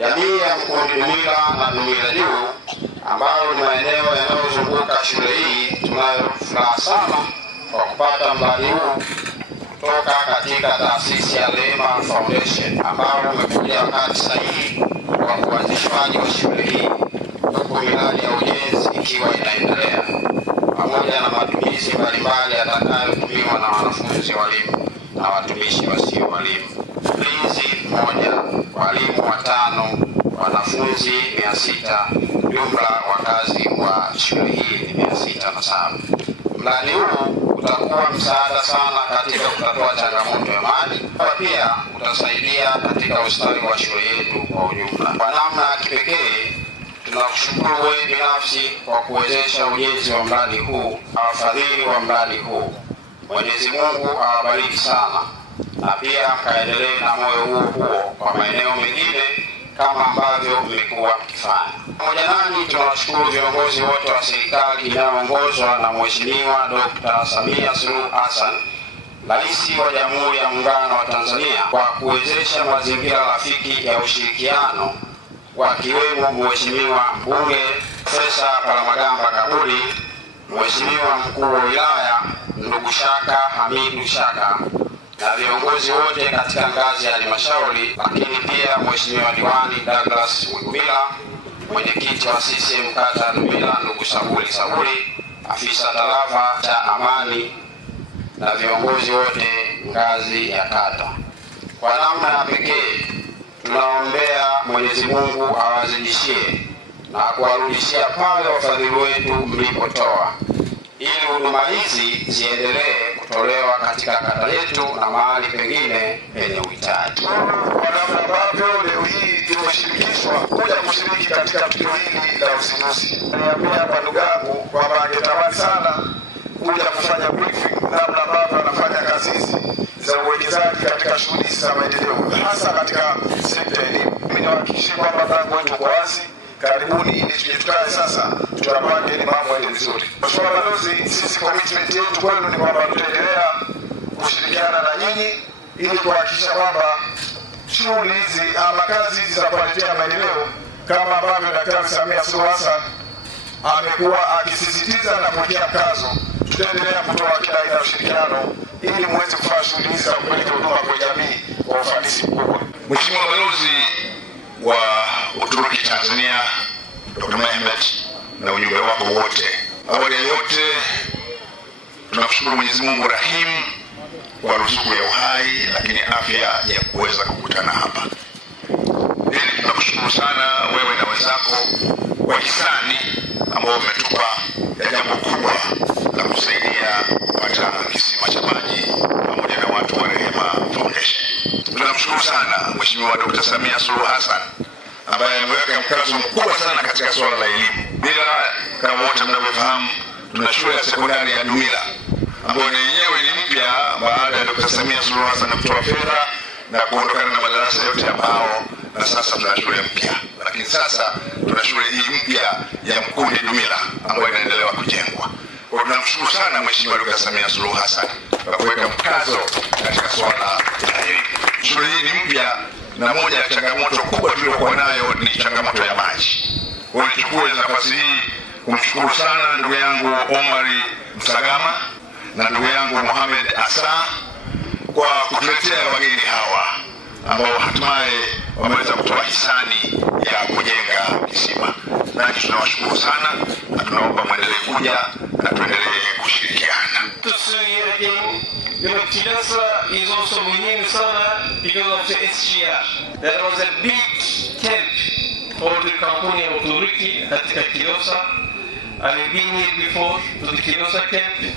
Jamii ya Mkundumila na Dumila Juu ambayo ni maeneo yanayozunguka shule hii, tunayo furaha sana kwa kupata mradi huu kutoka katika taasisi ya Lema Foundation ambao umekuja wakati sahihi wa uanzishwaji wa shule hii, huku miradi ya ujenzi ikiwa inaendelea pamoja na matumizi mbalimbali yatakayotumiwa na wanafunzi, walimu na watumishi wasio walimu. Ulinzi mmoja, walimu 5, wanafunzi 600, jumla wakazi wa shule hii ni 607. Mradi huu utakuwa msaada sana katika kutatua changamoto ya maji, pia utasaidia katika ustawi wa shule yetu kwa ujumla. Kwa namna ya kipekee tunakushukuru wewe binafsi kwa kuwezesha ujenzi wa mradi huu na wafadhili wa mradi huu. Mwenyezi Mungu awabariki sana, na pia mkaendelee na moyo huo kwa maeneo mengine kama ambavyo mmekuwa mkifanya. Pamoja nani tunawashukuru viongozi wote wa serikali inayoongozwa na Mheshimiwa Dr. Samia Suluhu Hassan, Rais wa Jamhuri ya Muungano wa Tanzania, kwa kuwezesha mazingira rafiki ya ushirikiano, wakiwemo Mheshimiwa Mbunge Profesa Palamagamba Kabudi, Mheshimiwa Mkuu wa Wilaya ndugu Shaka Hamidu Shaka, na viongozi wote katika ngazi ya halmashauri, lakini pia Mheshimiwa Diwani Douglas Mwigumila, mwenyekiti wa CCM kata Dumila ndugu Saburi, afisa tarafa cha Amani na viongozi wote ngazi ya kata. Kwa namna ya pekee tunaombea Mwenyezi Mungu awazidishie na kuwarudishia pale wafadhili wetu mlipotoa, ili huduma hizi ziendelee kutolewa katika kata yetu na mahali pengine penye uhitaji. Kwa namna ambavyo leo hii tumeshirikishwa kuja kushiriki katika tukio hili la uzinduzi, niambia hapa ndugu yangu kwamba angetamani sana kuja kufanya briefing namna ambavyo anafanya kazi hizi za uwekezaji katika shughuli za maendeleo, hasa katika sekta ya elimu. Mimi niwahakikishie kwamba mlango wetu uko wazi. Karibuni ili tuje tukae sasa tunapange ili mambo yaende vizuri. Mheshimiwa Balozi, sisi commitment yetu kwenu ni kwamba tutaendelea kushirikiana na nyinyi ili kuhakikisha kwamba shughuli hizi ama kazi hizi za kuletea maendeleo kama ambavyo Daktari Samia Suluhu Hassan amekuwa akisisitiza na kuwekea mkazo, tutaendelea kutoa kila aina ya ushirikiano ili muweze kufanya shughuli hizi za kupeleka huduma kwa jamii kwa ufanisi mkubwa. Mheshimiwa Balozi wa Uturuki Tanzania Dr. Mehmet na ujumbe wako wote, awali ya yote tunashukuru Mwenyezi Mungu Rahim kwa ruzuku ya uhai, lakini afya ya kuweza kukutana hapa. Ili tunakushukuru sana wewe na wenzako kwa hisani ambao umetupa ya jambo kubwa la kusaidia kupata kisima cha maji pamoja na watu wa Rehema Foundation. Tunamshukuru sana Mheshimiwa Dr. Samia Suluhu Hassan ambaye ameweka mkazo mkubwa sana katika swala la elimu. Bila kama wote mnavyofahamu, tuna shule ya sekondari ya Dumila ambayo yenyewe ni mpya baada ya Dr. Samia Suluhu Hassan kutoa fedha na kuondokana na madarasa yote ambao, na sasa tuna shule mpya. Lakini sasa tuna shule hii mpya ya Mkundi Dumila ambayo inaendelea kujengwa. Kwa tunamshukuru sana Mheshimiwa Dr. Samia Suluhu Hassan kwa kuweka mkazo katika swala la elimu. Shule hii ni mpya na moja ya changamoto kubwa tuliyokuwa nayo ni changamoto ya maji. Kwa hiyo nichukue nafasi hii kumshukuru sana ndugu yangu Omari Msagama na ndugu yangu Mohamed Asa kwa kutuletea wageni hawa ambao hatimaye wameweza kutoa hisani ya kujenga kisima. Na tunawashukuru sana na tunaomba muendelee kuja na tuendelee kushirikiana. Kilosa is also muhimu sana because of the SGR. There was a big camp for the kampuni ya Uturuki katika Kilosa. I've been here before to the Kilosa camp,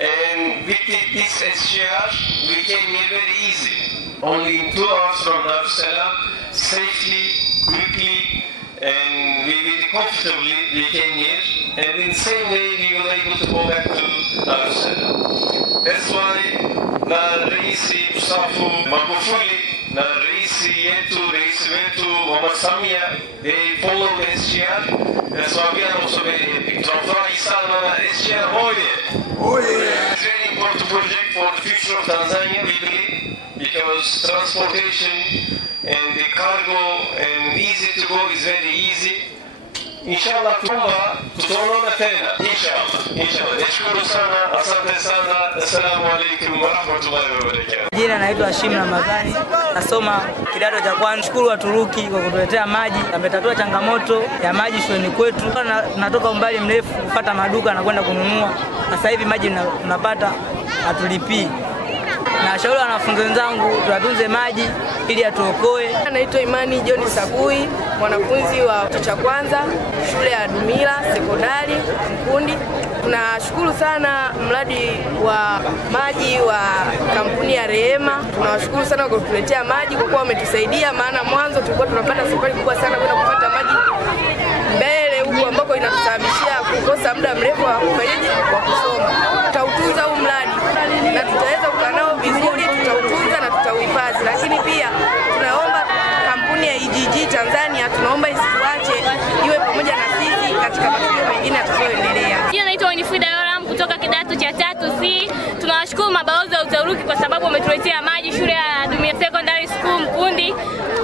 and with this SGR we came here very easy. Only in 2 hours from Dar es Salaam, safely, quickly, and very comfortably we came here, and in the same way we were able to go back to Dar es Salaam. That's why na Raisi Mustafa Magufuli na Raisi wetu Mama Samia, they follow the SGR. That's why we are also very happy. Tunafurahi sana na SGR hoye. It's a very important project for the future of Tanzania, we believe, because because transportation and the cargo and easy to go is very easy. Inshallah tutaonana tena inshallah. Nashukuru sana, asante sana. Assalamu alaikum wa rahmatullahi wa barakatuh. Jina naitwa Hashim Ramadhani, nasoma kidato cha kwanza. Nashukuru Waturuki kwa kutuletea maji, ametatua changamoto ya maji shuleni kwetu. Tunatoka umbali mrefu kufuata maduka na kwenda kununua. Sasa hivi maji tunapata hatulipii. Na shauri wanafunzi wenzangu tuatunze maji ili atuokoe. Naitwa Imani John Sabui, mwanafunzi wa kidato cha kwanza shule ya Dumila sekondari Mkundi. Tunashukuru sana mradi wa maji wa kampuni ya Rehema. Tunawashukuru sana kwa kutuletea maji kwa kuwa wametusaidia, maana mwanzo tulikuwa tunapata safari kubwa sana kwenda kupata maji mbele huko ambako inatusababishia kukosa muda mrefu wa kusoma. Tutautunza huu mradi na tutaweza kukaa nao vizuri, tutautunza na tutauhifadhi. Lakini pia tunaomba kampuni ya EGG Tanzania, tunaomba isituache, iwe pamoja na sisi katika matukio mengine yatakayoendelea. Jina naitwa Winifrida Yoram kutoka kidato cha 3C. Tunawashukuru mabalozi wa Uturuki kwa sababu wametuletea maji shule ya Dumila Secondary School Mkundi.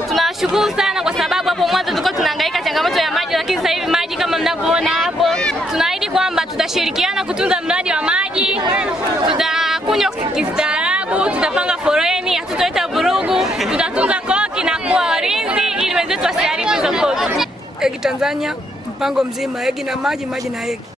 Tunawashukuru sana kwa sababu hapo mwanzo tulikuwa tunahangaika changamoto ya maji, lakini sasa hivi maji kama mnavyoona hapo. Tunaahidi kwamba tutashirikiana kutunza mradi wa maji. Tutakunywa kistaarabu, tutapanga foreni, hatutoleta vurugu, tutatunza koki na kuwa walinzi ili wenzetu wasiharibu hizo koki. EGG Tanzania, mpango mzima, EGG na maji, maji na EGG.